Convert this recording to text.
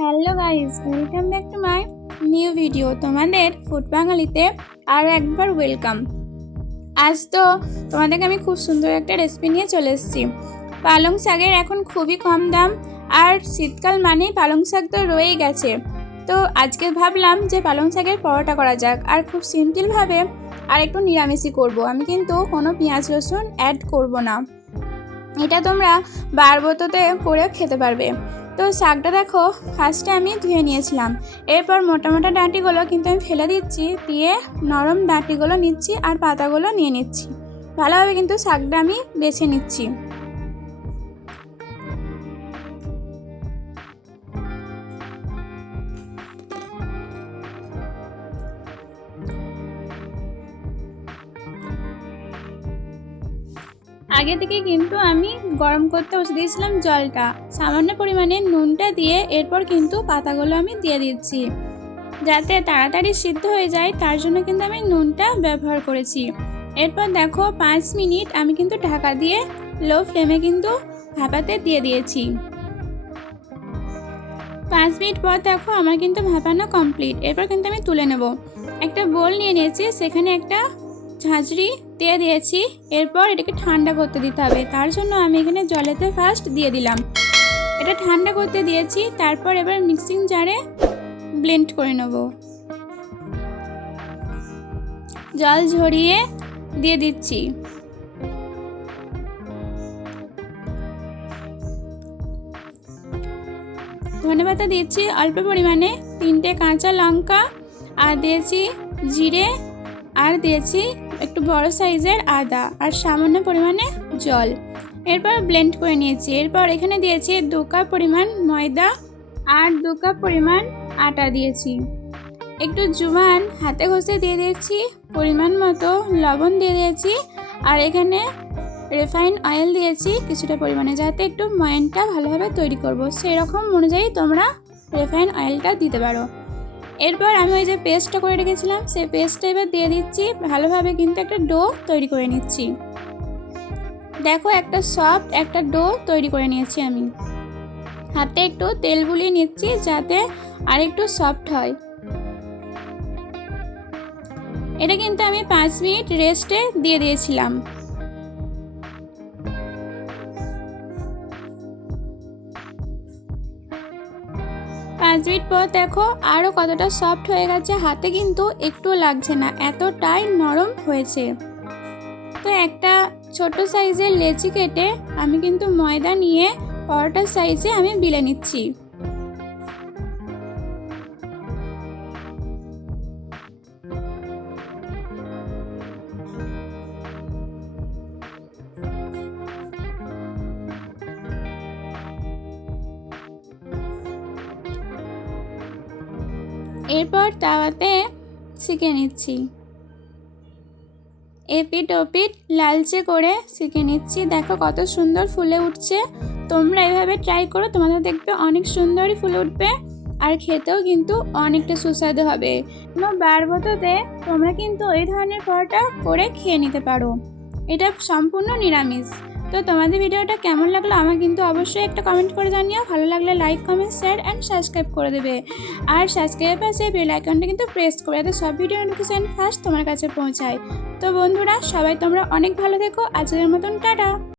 Hello guys, welcome back to my new video. তোমাদের food বাঙালিতে আরও একবার ওয়েলকাম। আজ তো তোমাদেরকে আমি খুব সুন্দর একটা রেসিপি নিয়ে চলে এসেছি। পালং শাকের এখন খুবই কম দাম, আর শীতকাল মানেই পালং শাক তো রয়েই গেছে। তো আজকে ভাবলাম যে পালং শাকের পরোটা করা যাক, আর খুব সিম্পলভাবে আর একটু নিরামিষই করব। আমি কিন্তু কোনো পেঁয়াজ রসুন অ্যাড করব না। এটা তোমরা বারবততে করে খেতে পারবে। তো শাকটা দেখো, ফার্স্টে আমি ধুয়ে নিয়েছিলাম। এরপর মোটা মোটা ডাঁটিগুলো কিন্তু আমি ফেলে দিচ্ছি, দিয়ে নরম ডাঁটিগুলো নিচ্ছি আর পাতাগুলো নিয়ে নিচ্ছি। ভালোভাবে কিন্তু শাকটা আমি বেছে নিচ্ছি। আগে থেকে কিন্তু আমি গরম করতে বসে দিয়েছিলাম জলটা, সামান্য পরিমাণে নুনটা দিয়ে এরপর কিন্তু পাতাগুলো আমি দিয়ে দিচ্ছি যাতে তাড়াতাড়ি সিদ্ধ হয়ে যায়, তার জন্য কিন্তু আমি নুনটা ব্যবহার করেছি। এরপর দেখো 5 মিনিট আমি কিন্তু ঢাকা দিয়ে লো ফ্লেমে কিন্তু ভাপাতে দিয়ে দিয়েছি। 5 মিনিট পর দেখো আমার কিন্তু ভাপানো কমপ্লিট। এরপর কিন্তু আমি তুলে নেব। একটা বোল নিয়ে নিয়েছি, সেখানে একটা ঝাঁঝরি দিয়ে দিয়েছি। এরপর এটাকে ঠান্ডা করতে দিতে হবে, তার জন্য আমি এখানে জলেতে ফার্স্ট দিয়ে দিলাম। এটা ঠান্ডা করতে দিয়েছি, তারপর এবার মিক্সিং জারে ব্লেন্ড করে নেব। জল ঝরিয়ে দিয়ে দিচ্ছি। ধনেপাতা দিয়েছি অল্প পরিমাণে, 3টে কাঁচা লঙ্কা, আর দিয়েছি জিরে, আর দিয়েছি একটু বড় সাইজের আদা, আর সামান্য পরিমাণে জল। এরপর ব্লেন্ড করে নিয়েছি। এরপর এখানে দিয়েছি 2 কাপ পরিমাণ ময়দা আর 2 কাপ পরিমাণ আটা দিয়েছি। একটু জোয়ান হাতে ঘষে দিয়ে দিয়েছি, পরিমাণ মতো লবণ দিয়ে দিয়েছি, আর এখানে রিফাইন্ড অয়েল দিয়েছি কিছুটা পরিমাণে, যাতে একটু ময়ানটা ভালোভাবে তৈরি করব। সেই রকম অনুযায়ী তোমরা রিফাইন্ড অয়েলটা দিতে পারো। এরপর আমি ওই যে পেস্টটা করে রেখেছিলাম, সেই পেস্টটা এবার দিয়ে দিচ্ছি। ভালোভাবে কিন্তু একটা ডো তৈরি করে নিচ্ছি। দেখো একটা সফট একটা ডো তৈরি করে নিয়েছি আমি। হাতে একটু তেল বুলিয়ে নিচ্ছি যাতে আর একটু সফট হয়। এটা কিন্তু আমি 5 মিনিট রেস্টে দিয়ে দিয়েছিলাম। পাঁচ মিনিট পর দেখো আরও কতটা সফট হয়ে গেছে, হাতে কিন্তু একটু লাগছে না, এতটাই নরম হয়েছে। তো একটা ছোট সাইজের লেচি কেটে আমি কিন্তু ময়দা নিয়ে পরোটার সাইজে আমি বেলে নিচ্ছি। এরপর তাওয়াতে সেঁকে নিচ্ছি। এপিট ওপিট লালচে করে সেঁকে নিচ্ছি। দেখো কত সুন্দর ফুলে উঠছে। তোমরা এভাবে ট্রাই করো, তোমাদের দেখবে অনেক সুন্দরই ফুলে উঠবে, আর খেতেও কিন্তু অনেকটা সুস্বাদু হবে। বারবততে তোমরা কিন্তু এই ধরনের পরোটা করে খেয়ে নিতে পারো। এটা সম্পূর্ণ নিরামিষ। তো তোমাদের ভিডিওটা কেমন লাগলো আমাকে কিন্তু অবশ্যই একটা কমেন্ট করে জানিও। ভালো লাগলে like, comment, share and subscribe করে দেবে। আর সাবস্ক্রাইবের পাশে বেল আইকনটা কিন্তু প্রেস করে, যাতে সব ভিডিও নোটিফিকেশন ফার্স্ট তোমার কাছে পৌঁছায়। তো বন্ধুরা, সবাই তোমরা অনেক ভালো থেকো। আজকের মতন টাটা।